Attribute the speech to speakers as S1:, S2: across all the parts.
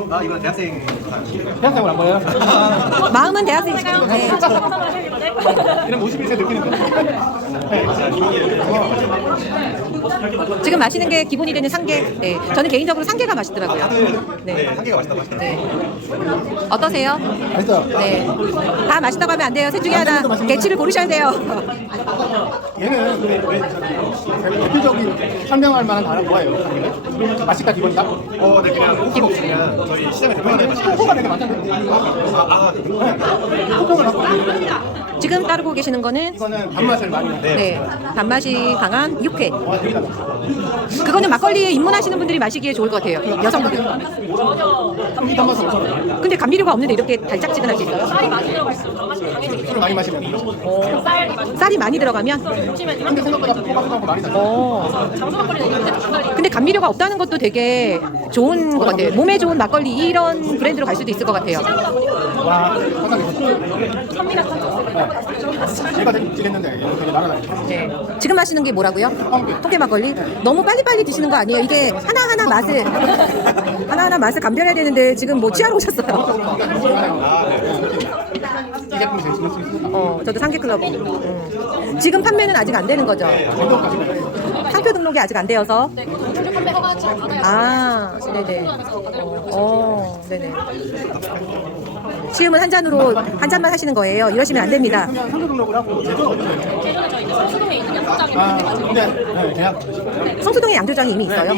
S1: 아 이건 대학생.
S2: 대학생을 한 거예요?
S3: 마음은 대학생이시죠? 네.
S2: 이런 51세 느끼는데.
S3: 지금 마시는 게 기본이 되는 상계. 네. 저는 개인적으로 상계가 맛있더라고요.
S1: 네,
S3: 네.
S1: 한개가 맛있다고 하시네요.
S3: 네. 어떠세요?
S2: 맛있어요.
S3: 네. 다 맛있다고 하면 안 돼요. 셋 중에 하나 개취를 고르셔야 돼요.
S2: 얘는 대표적인 설명할 만한 단어 뭐예요? 맛있다 기본이다?
S1: 네, 그냥 그냥 저희 시장에 대표하는 맛이.
S2: 호가 되게 많잖아요. 호평을 하고
S3: 지금 따르고 계시는 거는
S2: 이거는 단맛을 많이 내요.
S3: 네. 단맛이 강한 육회.
S2: 와, 되게 달라.
S3: 그거는 막걸리에 입문하시는 분들이 마시기에 좋을 것 같아요. 여성분들.
S2: 이 단맛은 없어요.
S3: 근데 감미료가 없는데 이렇게 달짝지근할 수 있어요?
S2: 술을 많이 마시면.
S3: 쌀이 많이 들어가면?
S2: 근데 생각보다 호가 많이 달라.
S3: 근데 감미료가 없다는 것도 되게 좋은 것 같아요. 몸에 좋은 막걸리 이런 브랜드로 갈 수도 있을 것 같아요.
S2: 와, 제가 되게 미치겠는데 되게 날아다니죠.
S3: 네. 지금 마시는 게 뭐라고요? 통깨 막걸리? 너무 빨리빨리 드시는 거 아니에요? 이게 하나하나 맛을 감별해야 되는데 지금 뭐 취하러 오셨어요?
S2: 이 제품이 제일 신경 쓰일 수 있어요.
S3: 저도 상계클럽. 지금 판매는 아직 안 되는 거죠? 상표 등록이 아직 안 되어서. 아, 네네. 네네. 시음은 한 잔으로 한 잔만 하시는 거예요. 이러시면 안 됩니다.
S2: 그러면 상표 등록을 하고 제조는 근데 계약
S3: 성수동에 양조장이 이미 있어요.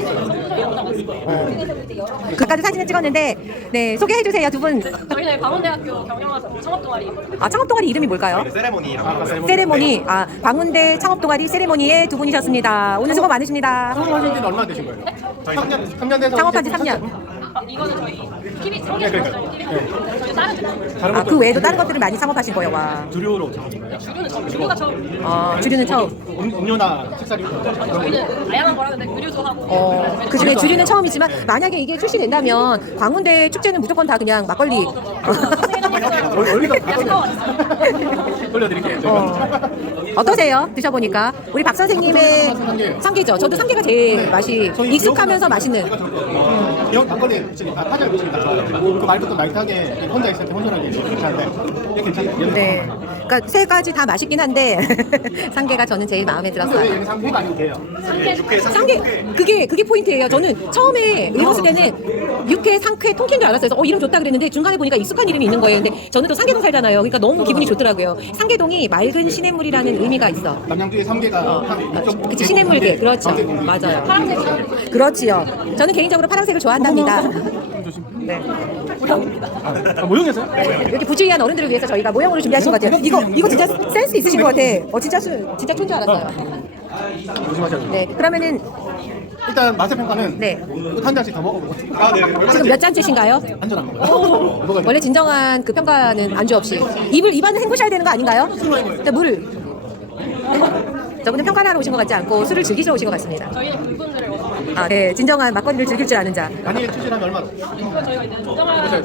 S3: 그까지 사진을 찍었는데, 네, 소개해 주세요, 두 분.
S4: 저희는 방원대학교 경영학과 창업동아리.
S3: 아, 창업동아리 이름이 뭘까요?
S1: 세레모니라고.
S3: 세레모니. 아, 광운대 창업동아리 세레모니의 두 분이셨습니다. 오늘 수고 많으십니다.
S2: 창업하신 지는 얼마나 되신 거예요? 3년 돼서
S3: 창업한 지 3년.
S4: 이거는 저희 TV 성계
S2: 네, 그러니까.
S4: 저희 다른 제품.
S2: 다른
S3: 아, 그 외에도 다른 것들을 많이 창업하신 거예요, 와.
S2: 주류로 창업하신 거예요?
S4: 주류가 처음.
S3: 아, 주류는 처음.
S2: 음료나 식사류
S4: 저희는 다양한 거라는데 의류도 하고.
S3: 그 중에 주류는 처음이지만 만약에 이게 출시된다면 광운대 축제는 무조건 다 그냥 막걸리.
S2: 얼리가 돌려드릴게요.
S3: 어떠세요? 드셔보니까 우리 박 선생님의 상계죠. 저도 상계가 제일 맛이 익숙하면서 맛있는.
S2: 영 막걸리 파절 붙이니까 좋아요. 그 말부터 말타게 혼자 있을 때 혼자하게 괜찮은데 이게 괜찮아요.
S3: 네. 그러니까 세 가지 다 맛있긴 한데 상계가 저는 제일 마음에
S2: 근데 왜
S3: 들었어요.
S2: 얘는 상태가 아니고 돼요?
S3: 상계 그게 포인트예요. 저는 처음에 읽었을 때는 육회, 상쾌, 통쾌인 줄 알았어요. 그래서 이름 좋다 그랬는데 중간에 보니까 익숙한 이름이 있는 거예요. 근데 저는 또 상계동 살잖아요. 그러니까 너무 기분이 좋더라고요. 상계동이 맑은 시냇물이라는 의미가 있어.
S2: 남양주의 3개가
S3: 그치, 시냇물계. 그렇죠. 맞아요. 그렇지요. 저는 개인적으로 파란색을 좋아한답니다. 네.
S2: 모형에서요?
S3: 이렇게 부주의한 어른들을 위해서 저희가 모형으로 준비하신 것 같아요. 이거 진짜 센스 있으신 것 같아. 진짜 촌 줄 알았어요.
S2: 조심하셔야 돼요.
S3: 네. 그러면은
S2: 일단 맛의 평가는
S3: 네.
S2: 한 잔씩 더 먹어보고
S3: 지금 몇 잔째신가요?
S2: 안전한 거예요. 뭐가
S3: 원래 진정한 그 평가는 안주 없이 입안을 헹구셔야 되는 거 아닌가요? 일단 물을. 저분은 평가를 하러 오신 것 같지 않고 술을 즐기시러 오신 것 같습니다.
S4: 저희는 그분들을
S3: 아, 네. 진정한 막걸리를 즐길 줄 아는 자.
S2: 만약에 출시하면 얼마?
S4: 저희가 이제 조정을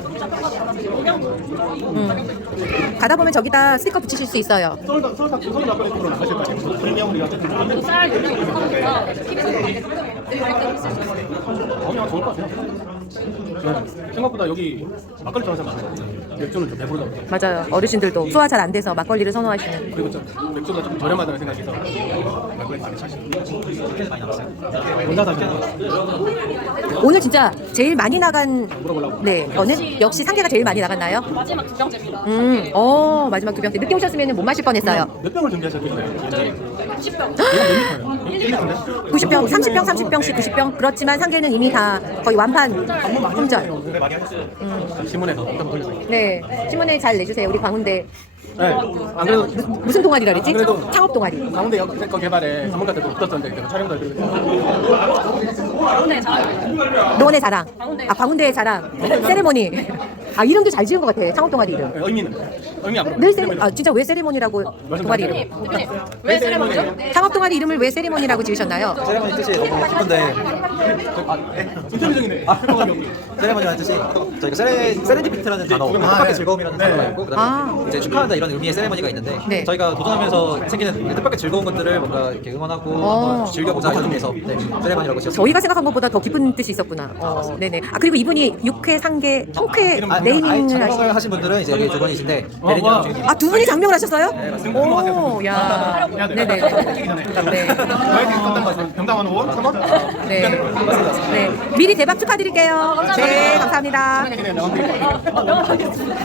S3: 가다 보면 저기다 스티커 붙이실 수 있어요.
S2: 서울 막걸리 쪽으로 나가실 거 아니에요? 프리미엄을 어쨌든
S4: 쌀 용량이 있으니까 TV에서
S2: 너무 좋을 것 같아요. 네. 생각보다 여기 막걸리 좋아하는 사람 많아요. 맥주는 좀 배부르다고.
S3: 맞아요. 어르신들도 소화 잘 안 돼서 막걸리를 선호하시는.
S2: 그리고 좀 맥주가 조금 저렴하다는 생각에서 막걸리 많이 사시는. 많이 나왔어요. 혼자 사시는 거.
S3: 오늘 진짜 제일 많이 나간
S2: 물어보려고.
S3: 네 저는 역시 상계가 제일 많이 나갔나요?
S4: 마지막 두 병째입니다.
S3: 마지막 두 병째 늦게 오셨으면 못 마실 뻔했어요.
S2: 몇 병을 준비하셨길래?
S4: 저희 10병.
S3: 90병, 30병, 30병씩 90병. 그렇지만 상계는 이미 다 거의 완판 품절.
S1: 네, 많이 하셨어요.
S2: 신문에서 엄청 돌렸어요.
S3: 네 신문에 잘 내주세요. 우리 광운대
S2: 네. 안 그래도
S3: 무슨 동아리라 그랬지?
S2: 안 그래도
S3: 창업 동아리.
S2: 강원대 역세권 개발에 전문가들도 없었는데 제가 촬영도 해드리고
S4: 가운데 잘.
S3: 노원의 자랑. 아 광운대의 자랑. 세레모니. 아 이름도 잘 지은 것 같아. 창업 동아리 이름.
S2: 의미 안
S3: 늘 진짜 왜 세리머니라고 동아리 이름?
S4: 대표님 왜 세레머니죠?
S3: 창업 동아리 이름을 왜 세리머니라고 지으셨나요?
S5: 세레머니 뜻이 너무 기쁜데
S2: 인터뷰 중이네.
S5: 세레머니라는 뜻이 저희가 세렌디피티라는 단어, 뜻밖의 즐거움이라는 단어가 있고 그다음에 이제 축하한다 이런 의미의 세레머니가 있는데
S3: 네.
S5: 저희가 도전하면서 생기는 뜻밖의 즐거운 것들을 뭔가 이렇게 응원하고 한번 즐겨보자 이런 의미에서 세레머니라고 지었습니다.
S3: 저희가 생각한 것보다 더 깊은 뜻이 있었구나. 네네. 아 그리고 이분이 6회, 상계, 통쾌 네이밍을
S5: 장명을 하신 분들은 이제 여기 두 분이신데 대리님 중에
S3: 아 두 분이 장명을 하셨어요? 오, 야.
S2: 해야 돼.
S3: 네네.
S2: 하기 전에.
S3: 네.
S2: 저희끼리 썼던 거 병담하는 5원 3원.
S3: 네. 네. 미리 대박 축하드릴게요. 네, 감사합니다.
S2: 기대해.